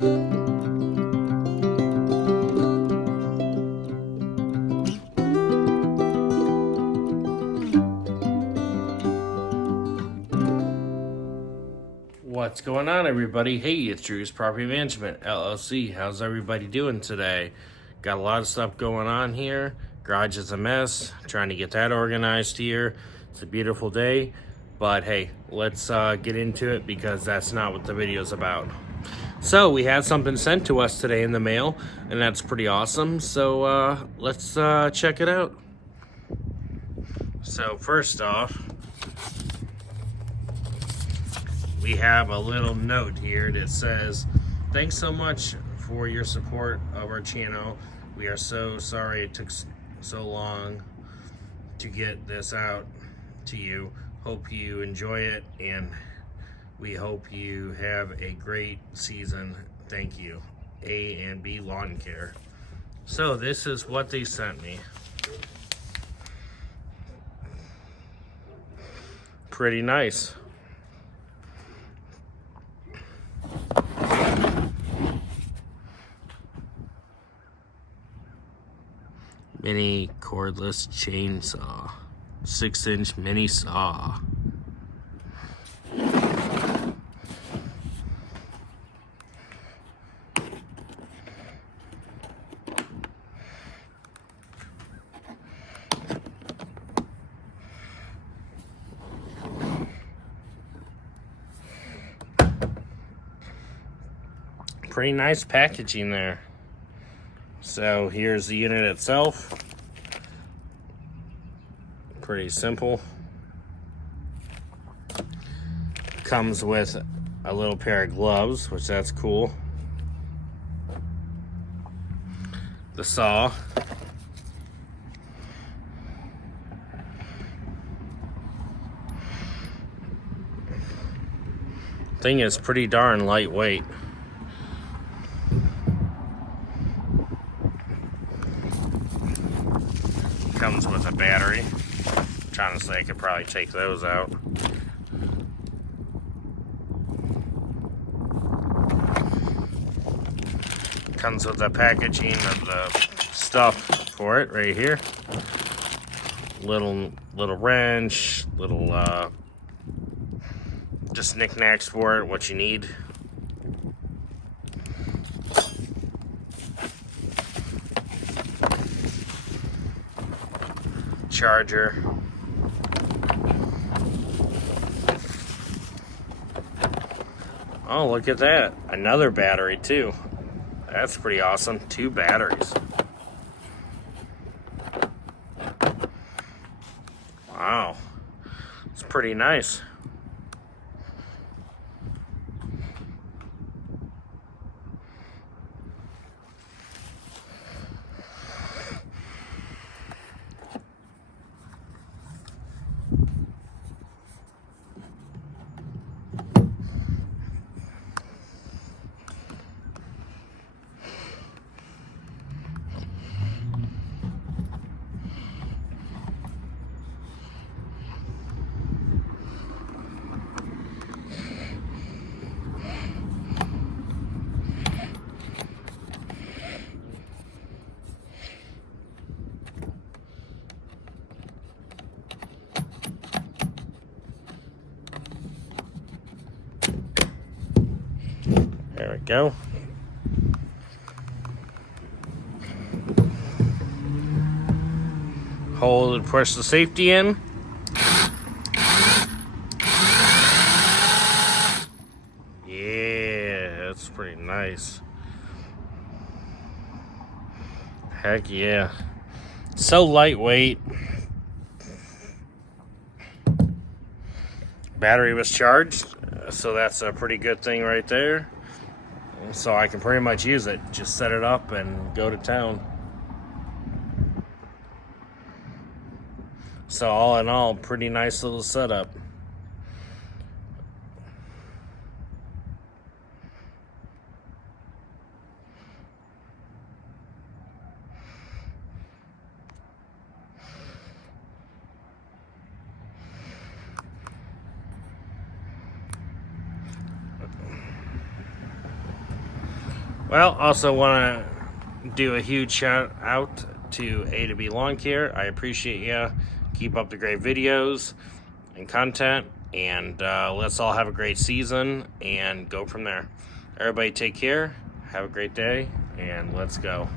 What's going on, everybody? Hey, it's Drew's Property Management LLC. How's everybody doing today? Got a lot of stuff going on here. Garage is a mess. Trying to get that organized here. It's a beautiful day, but hey, let's get into it because that's not what the video's about. So we had something sent to us today in the mail, and that's pretty awesome. So let's check it out. So first off, we have a little note here that says, "Thanks so much for your support of our channel. We are so sorry it took so long to get this out to you. Hope you enjoy it, and we hope you have a great season. Thank you. A&B Lawn Care." So this is what they sent me. Pretty nice. Mini cordless chainsaw, 6-inch mini saw. Pretty nice packaging there. So here's the unit itself. Pretty simple. Comes with a little pair of gloves, which that's cool. The saw. Thing is pretty darn lightweight. Comes with a battery, which honestly I could probably take those out. Comes with the packaging of the stuff for it right here. Little wrench, little just knickknacks for it, what you need. Charger. Oh, look at that. Another battery too. That's pretty awesome. 2 batteries. Wow. It's pretty nice. There we go. Hold and push the safety in. Yeah, that's pretty nice. Heck yeah. So lightweight. Battery was charged, so that's a pretty good thing right there. So I can pretty much use it. Just set it up and go to town. So all in all, pretty nice little setup. Well, also want to do a huge shout out to A to B Lawn Care. I appreciate you. Keep up the great videos and content, and let's all have a great season and go from there. Everybody take care, have a great day, and let's go.